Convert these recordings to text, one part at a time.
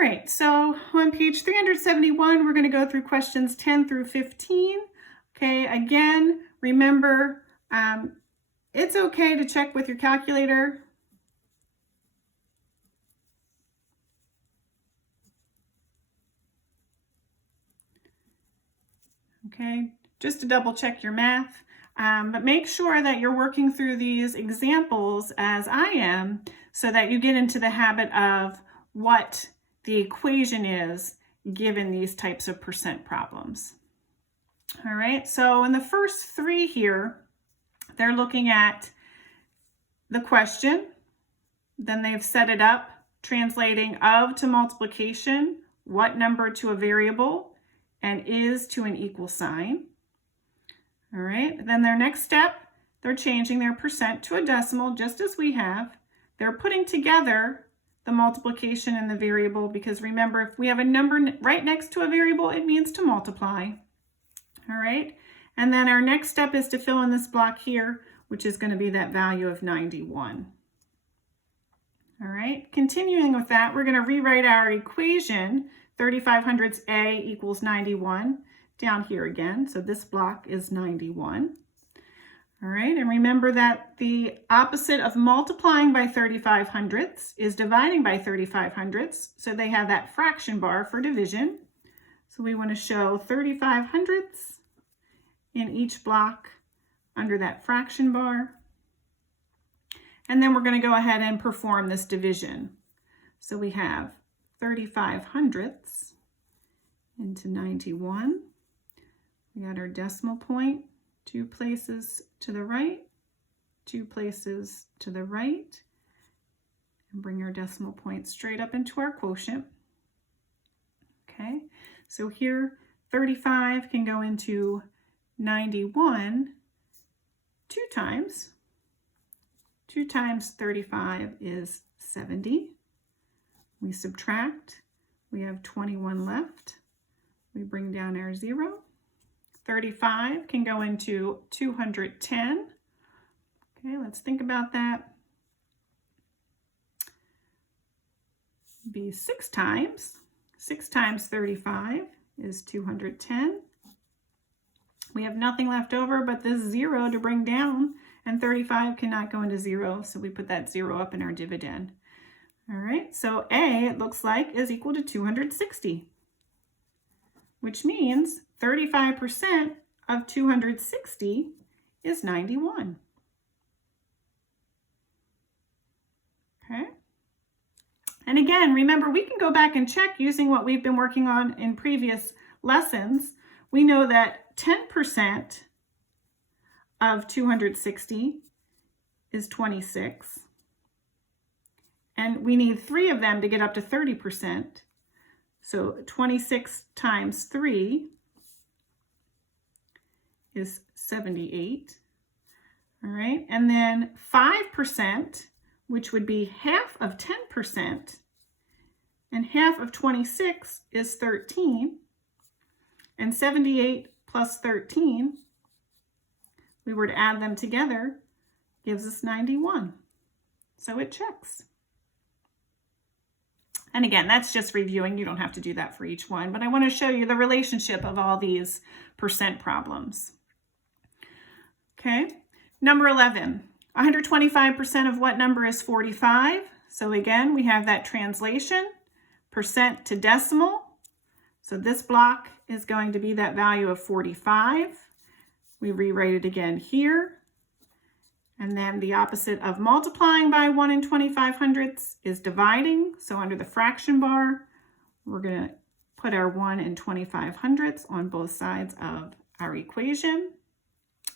right, so on page 371, we're going to go through questions 10 through 15. Okay, again, remember, it's okay to check with your calculator. Okay, just to double check your math, but make sure that you're working through these examples as I am so that you get into the habit of what the equation is given these types of percent problems. All right, so in the first three here, they're looking at the question, then they've set it up, translating of to multiplication, what number to a variable, and is to an equal sign. All right, then their next step, they're changing their percent to a decimal, just as we have. They're putting together the multiplication and the variable, because remember, if we have a number right next to a variable, it means to multiply. All right, and then our next step is to fill in this block here, which is going to be that value of 91. All right, continuing with that, we're going to rewrite our equation, 3500ths A equals 91, down here again. So this block is 91. All right, and remember that the opposite of multiplying by 3500ths is dividing by 3500ths. So they have that fraction bar for division. So we want to show 3500ths in each block under that fraction bar. And then we're going to go ahead and perform this division. So we have 3500ths into 91. We got our decimal point, 2 places to the right, 2 places to the right, and bring our decimal point straight up into our quotient. Okay, so here 35 can go into 91 2 times. 2 times 35 is 70. We subtract, we have 21 left. We bring down our 0. 35 can go into 210. Okay, let's think about that. Be 6 times. 6 times 35 is 210. We have nothing left over but this 0 to bring down, and 35 cannot go into 0, so we put that 0 up in our dividend. All right, so A, it looks like, is equal to 260, which means 35% of 260 is 91. Okay. And again, remember, we can go back and check using what we've been working on in previous lessons. We know that 10% of 260 is 26. And we need 3 of them to get up to 30%. So 26 times 3 is 78. All right, and then 5%, which would be half of 10%, and half of 26 is 13. And 78 plus 13, we were to add them together, gives us 91. So it checks. And again, that's just reviewing. You don't have to do that for each one, but I want to show you the relationship of all these percent problems. Okay, number 11, 125% of what number is 45? So again, we have that translation, percent to decimal. So this block is going to be that value of 45. We rewrite it again here. And then the opposite of multiplying by 1 and 2500ths is dividing. So under the fraction bar, we're going to put our 1 and 2500ths on both sides of our equation.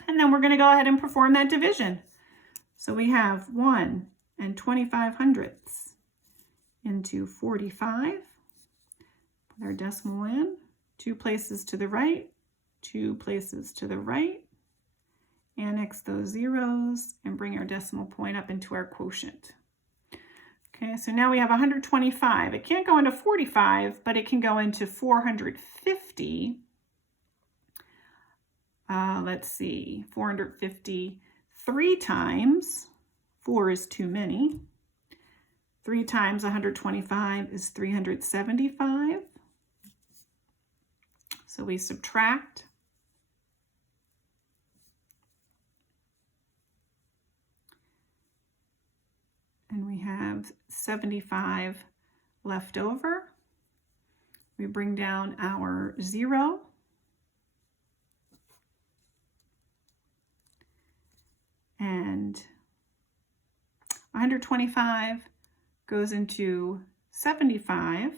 And then we're going to go ahead and perform that division. So we have 1 and 2500ths into 45. Put our decimal in, 2 places to the right, 2 places to the right. Annex those zeros and bring our decimal point up into our quotient. Okay, so now we have 125. It can't go into 45, but it can go into 450. Let's see, 450 3 times. 4 is too many. 3 times 125 is 375. So we subtract. And we have 75 left over. We bring down our 0. And 125 goes into 75,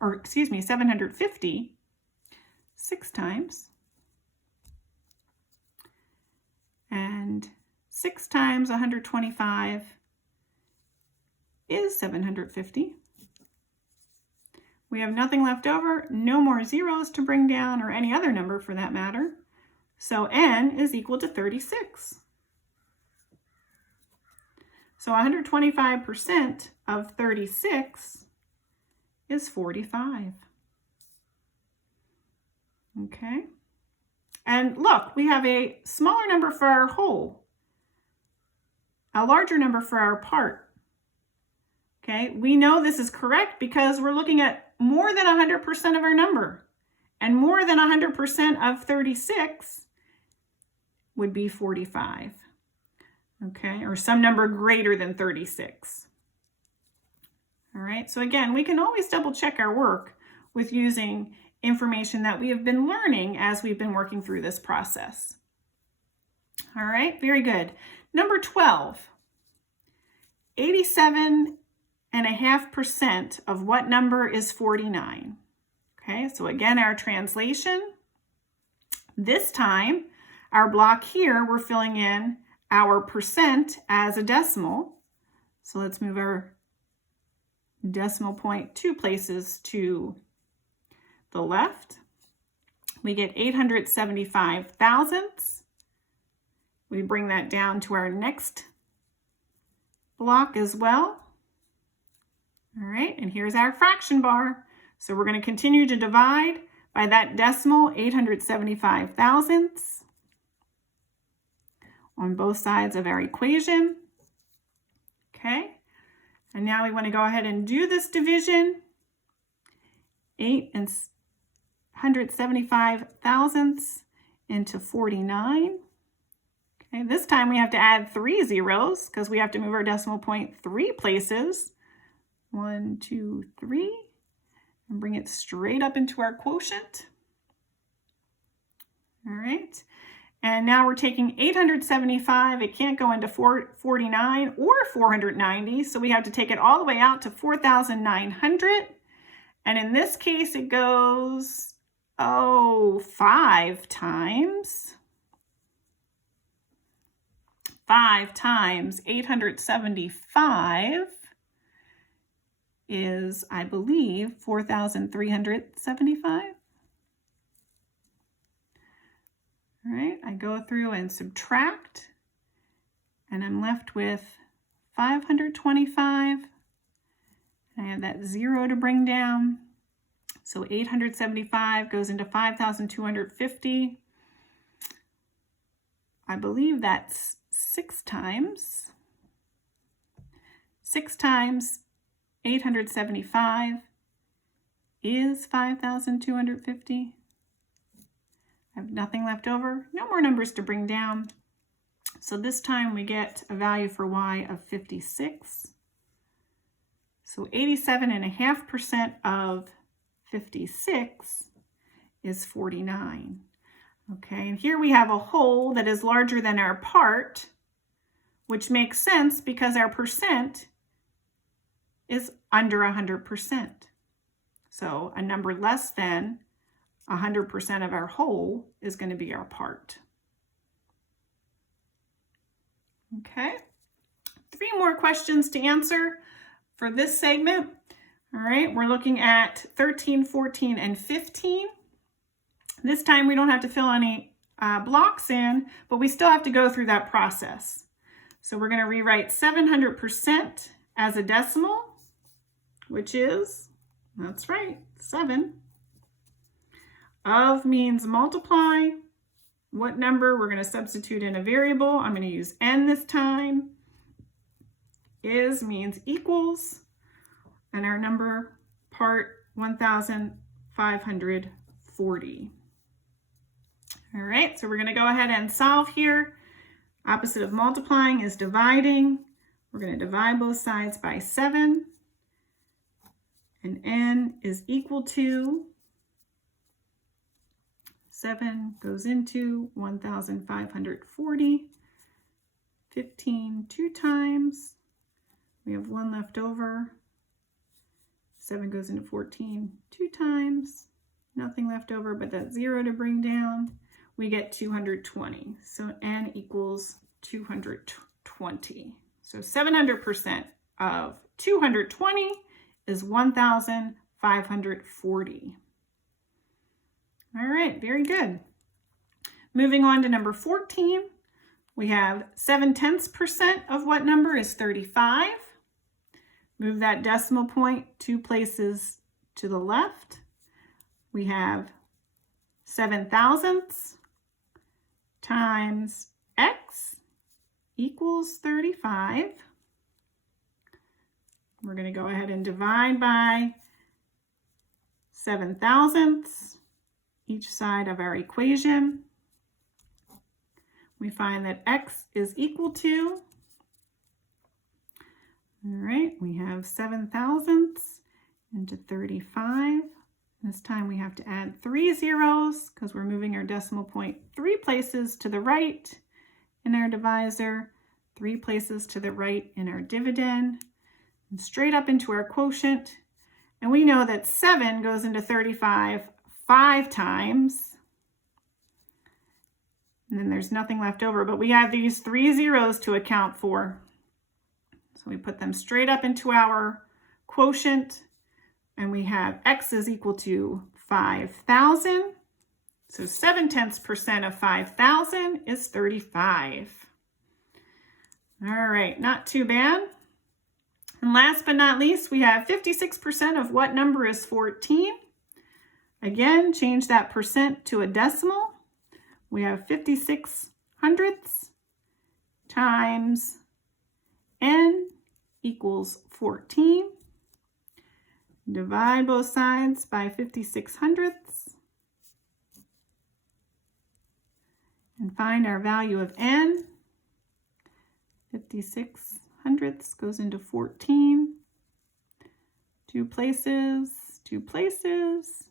or excuse me, 750, 6 times. And 6 times 125 is 750. We have nothing left over, no more zeros to bring down, or any other number for that matter. So n is equal to 36. So 125% of 36 is 45. Okay. And look, we have a smaller number for our whole, a larger number for our part. Okay, we know this is correct because we're looking at more than 100% of our number, and more than 100% of 36 would be 45. Okay, or some number greater than 36. All right, so again, we can always double check our work with using information that we have been learning as we've been working through this process. All right, very good. Number 12, 87.5% of what number is 49? Okay, so again, our translation. This time, our block here, we're filling in our percent as a decimal. So let's move our decimal point 2 places to the left. We get 875 thousandths. We bring that down to our next block as well. All right, and here's our fraction bar. So we're going to continue to divide by that decimal, 875 thousandths, on both sides of our equation. Okay, and now we want to go ahead and do this division. 875 thousandths into 49. Okay, this time we have to add 3 zeros because we have to move our decimal point 3 places. 1, 2, 3, and bring it straight up into our quotient. All right. And now we're taking 875, it can't go into 49 or 490, so we have to take it all the way out to 4,900. And in this case, it goes, 5 times. 5 times 875 is, I believe, 4,375. All right, I go through and subtract, and I'm left with 525. I have that 0 to bring down. So 875 goes into 5,250. I believe that's 6 times. 6 times 875 is 5,250. I have nothing left over, no more numbers to bring down. So this time we get a value for y of 56. So 87.5% of 56 is 49. Okay, and here we have a whole that is larger than our part, which makes sense because our percent is under 100%. So a number less than 100% of our whole is going to be our part. Okay, 3 more questions to answer for this segment. All right, we're looking at 13, 14, and 15. This time we don't have to fill any blocks in, but we still have to go through that process. So we're going to rewrite 700% as a decimal, which is, that's right, 7. Of means multiply. What number? We're going to substitute in a variable. I'm going to use n this time. is means equals, and our number part 1,540. All right, so we're going to go ahead and solve here. Opposite of multiplying is dividing. We're going to divide both sides by 7. And n is equal to 7 goes into 1,540. 15 2 times. We have 1 left over. 7 goes into 14 2 times. Nothing left over but that 0 to bring down. We get 220. So n equals 220. So 700% of 220 is 1,540. All right, very good. Moving on to number 14, we have 7/10% of what number is 35. Move that decimal point 2 places to the left. We have 7 thousandths times x equals 35. We're going to go ahead and divide by 7 thousandths each side of our equation. We find that x is equal to, all right, we have 7 thousandths into 35. This time we have to add 3 zeros because we're moving our decimal point 3 places to the right in our divisor, 3 places to the right in our dividend, and straight up into our quotient. And we know that 7 goes into 35 5 times. And then there's nothing left over, but we have these 3 zeros to account for. So we put them straight up into our quotient, and we have x is equal to 5,000. So 7/10% of 5,000 is 35. All right, not too bad. And last but not least, we have 56% of what number is 14. Again, change that percent to a decimal. We have 56 hundredths times n equals 14. Divide both sides by 56 hundredths and find our value of n. 56 hundredths goes into 14. 2 places, 2 places.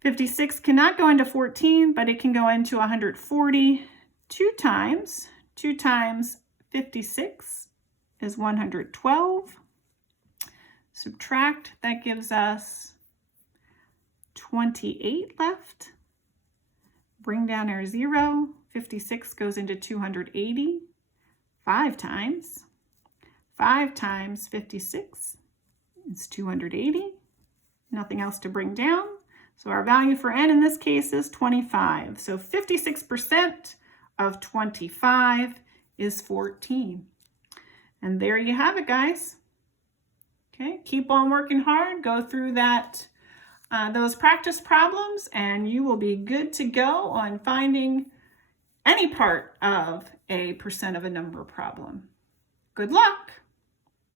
56 cannot go into 14, but it can go into 140 2 times. 2 times 56 is 112. Subtract, that gives us 28 left. Bring down our 0. 56 goes into 280 5 times. 5 times 56 is 280. Nothing else to bring down. So our value for n in this case is 25. So 56% of 25 is 14. And there you have it, guys. Okay, keep on working hard. Go through those practice problems, and you will be good to go on finding any part of a percent of a number problem. Good luck.